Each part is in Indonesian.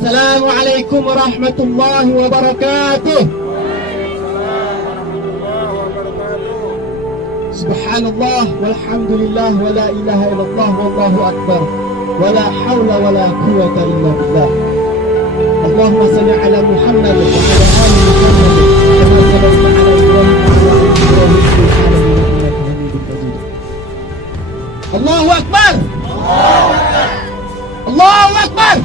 Assalamualaikum warahmatullahi wabarakatuh. Subhanallah walhamdulillah wa la ilaha illallah wallahu akbar wa la hawla wa la quwwata illa billah. Allahumma salli ala Muhammad wa ala ali Muhammad kama sallaita ala Ibrahim wa ala ali Ibrahim fil alamin innaka Hamidum Majid. Allahu akbar. Allahu akbar.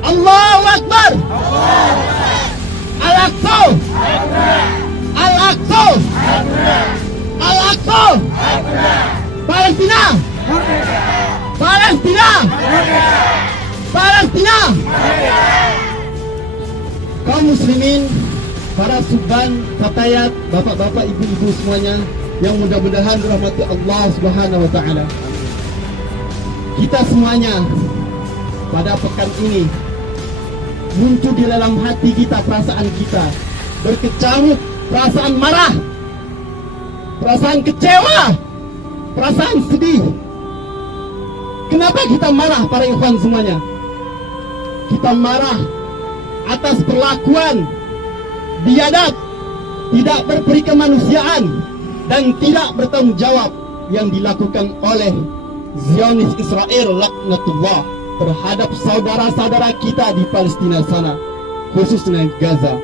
Allahu akbar. Al-Aqsa. Al-Aqsa. Al-Aqsa. Palestina. Palestina. Palestina. Kaum muslimin, para subhan, fatayat, bapak-bapak, ibu-ibu semuanya yang mudah-mudahan dirahmati Allah Subhanahu wa taala. Kita semuanya pada pekan ini muncul di dalam hati kita, perasaan kita berkecamuk, perasaan marah, perasaan kecewa, perasaan sedih. Kenapa kita marah para ikhwan semuanya? Kita marah atas perlakuan biadab, tidak berperi kemanusiaan dan tidak bertanggung jawab yang dilakukan oleh Zionis Israel laknatullah terhadap saudara-saudara kita di Palestina sana, khususnya Gaza.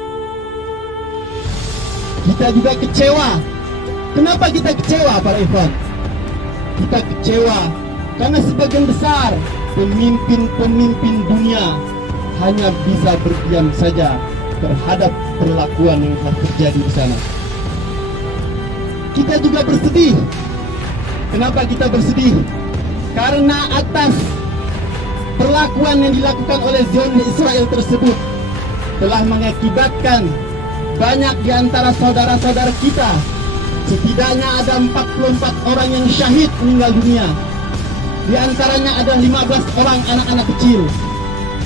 Kita juga kecewa. Kenapa kita kecewa para ikhwan? Kita kecewa karena sebagian besar pemimpin-pemimpin dunia hanya bisa berdiam saja terhadap perlakuan yang telah terjadi di sana. Kita juga bersedih. Kenapa kita bersedih? Karena atas perlakuan yang dilakukan oleh Zionis Israel tersebut telah mengakibatkan banyak di antara saudara-saudara kita, setidaknya ada 44 orang yang syahid meninggal dunia. Di antaranya ada 15 orang anak-anak kecil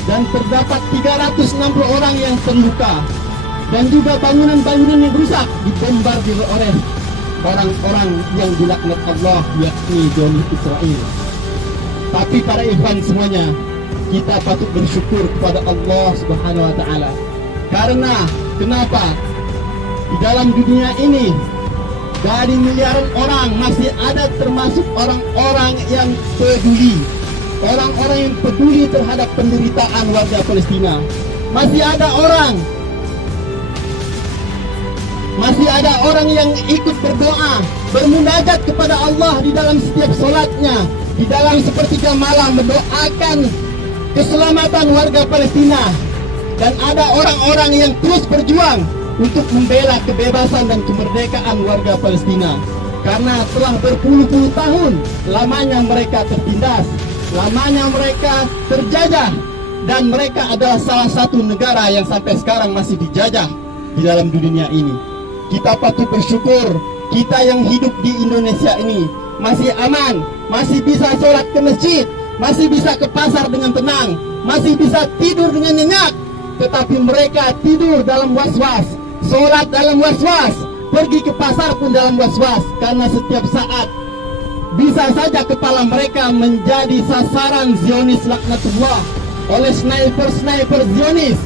dan terdapat 360 orang yang terluka, dan juga bangunan-bangunan yang rusak dibombardir oleh orang-orang yang dilaknat Allah, yakni Zionis Israel. Tapi para ikhwan semuanya, kita patut bersyukur kepada Allah Subhanahu wa taala. Karena kenapa? Di dalam dunia ini dari miliaran orang masih ada termasuk orang-orang yang peduli. Orang-orang yang peduli terhadap penderitaan warga Palestina. Masih ada orang yang ikut berdoa, bermunajat kepada Allah di dalam setiap solatnya, di dalam sepertiga malam mendoakan keselamatan warga Palestina. Dan ada orang-orang yang terus berjuang untuk membela kebebasan dan kemerdekaan warga Palestina. Karena telah berpuluh-puluh tahun lamanya mereka tertindas, lamanya mereka terjajah, dan mereka adalah salah satu negara yang sampai sekarang masih dijajah di dalam dunia ini. Kita patut bersyukur kita yang hidup di Indonesia ini masih aman, masih bisa sholat ke masjid, masih bisa ke pasar dengan tenang, masih bisa tidur dengan nyenyak. Tetapi mereka tidur dalam was-was, sholat dalam was-was, pergi ke pasar pun dalam was-was, karena setiap saat bisa saja kepala mereka menjadi sasaran Zionis laknatullah oleh sniper-sniper Zionis.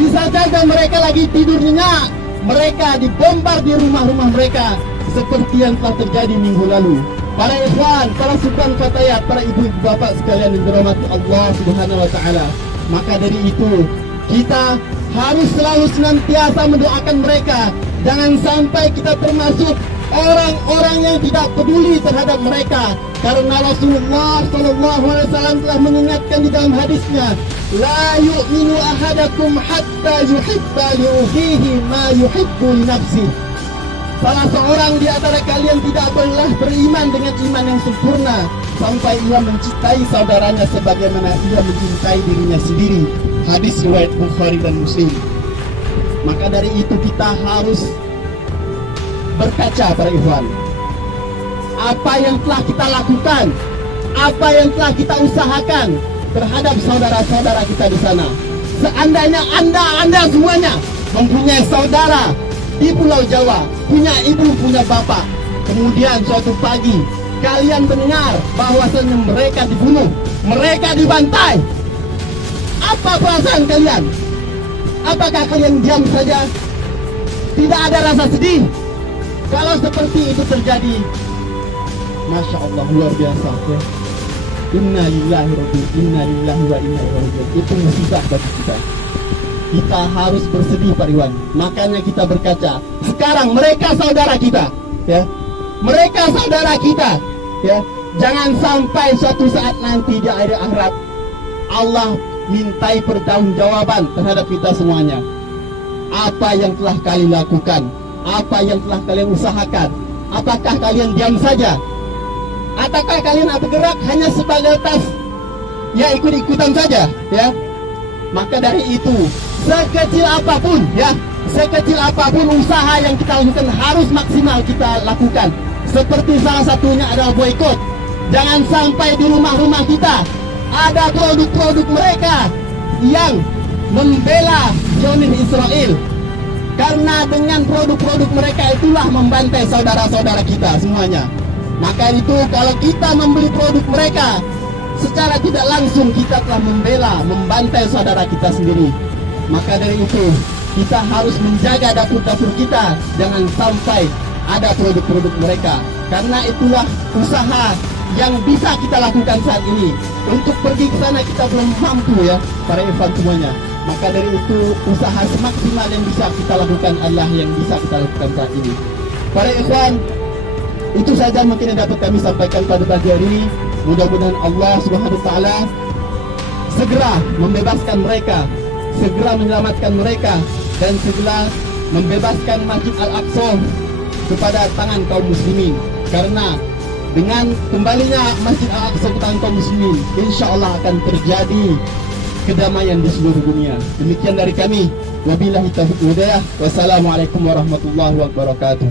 Bisa saja mereka lagi tidur nyenyak, mereka dibombar di rumah-rumah mereka seperti yang telah terjadi minggu lalu. Para ikhwan, para subhan fatayat, para ibu bapak sekalian yang dirahmati Allah Subhanahu wa taala, maka dari itu kita harus selalu senantiasa mendoakan mereka. Jangan sampai kita termasuk orang-orang yang tidak peduli terhadap mereka. Karena Rasulullah SAW telah mengingatkan di dalam hadisnya, la yu'minu ahadakum hatta yuhibba li akhihi ma yuhibbu li nafsihi. Salah seorang di antara kalian tidak boleh beriman dengan iman yang sempurna sampai ia mencintai saudaranya sebagaimana ia mencintai dirinya sendiri. Hadis riwayat Bukhari dan Muslim. Maka dari itu kita harus berkaca para ikhwan. Apa yang telah kita lakukan, apa yang telah kita usahakan terhadap saudara-saudara kita di sana. Seandainya anda semuanya mempunyai saudara di Pulau Jawa, punya ibu, punya bapak, kemudian suatu pagi kalian mendengar bahwasanya mereka dibunuh, mereka dibantai, Apa perasaan kalian? Apakah kalian diam saja? Tidak ada rasa sedih? Kalau seperti itu terjadi, Masya Allah, luar biasa ya. Inna lillahi wa inna ilaihi raji'un. Itu musibah bagi kita. Kita harus bersedih, Pak Iwan. Makanya kita berkaca. Sekarang mereka saudara kita, ya. Mereka saudara kita, ya. Jangan sampai suatu saat nanti di akhirat Allah mintai pertanggungjawaban terhadap kita semuanya. Apa yang telah kalian lakukan? Apa yang telah kalian usahakan? Apakah kalian diam saja? Ataukah kalian bergerak hanya sebagai tas, ya ikut-ikutan saja, ya? Maka dari itu, sekecil apapun, ya, sekecil apapun usaha yang kita lakukan harus maksimal kita lakukan. Seperti salah satunya adalah boikot. Jangan sampai di rumah-rumah kita ada produk-produk mereka yang membela Zionis Israel. Karena dengan produk-produk mereka itulah membantai saudara-saudara kita semuanya. Maka itu kalau kita membeli produk mereka, secara tidak langsung kita telah membela, membantai saudara kita sendiri. Maka dari itu kita harus menjaga dapur-dapur kita, jangan sampai ada produk-produk mereka. Karena itulah usaha yang bisa kita lakukan saat ini. Untuk pergi ke sana kita belum mampu, ya para ikhwan semuanya. Maka dari itu usaha semaksimal yang bisa kita lakukan adalah yang bisa kita lakukan saat ini. Para ikhwan, itu saja mungkin yang dapat kami sampaikan pada pagi hari ini. Mudah-mudahan Allah Subhanahu wa taala segera membebaskan mereka, segera menyelamatkan mereka, dan segera membebaskan Masjid Al-Aqsa kepada tangan kaum muslimin. Karena dengan kembalinya Masjid Al-Aqsa ke tangan kaum muslimin, insya Allah akan terjadi kedamaian di seluruh dunia. Demikian dari kami. Wabillahi taufiq wal hidayah. Wassalamualaikum warahmatullahi wabarakatuh.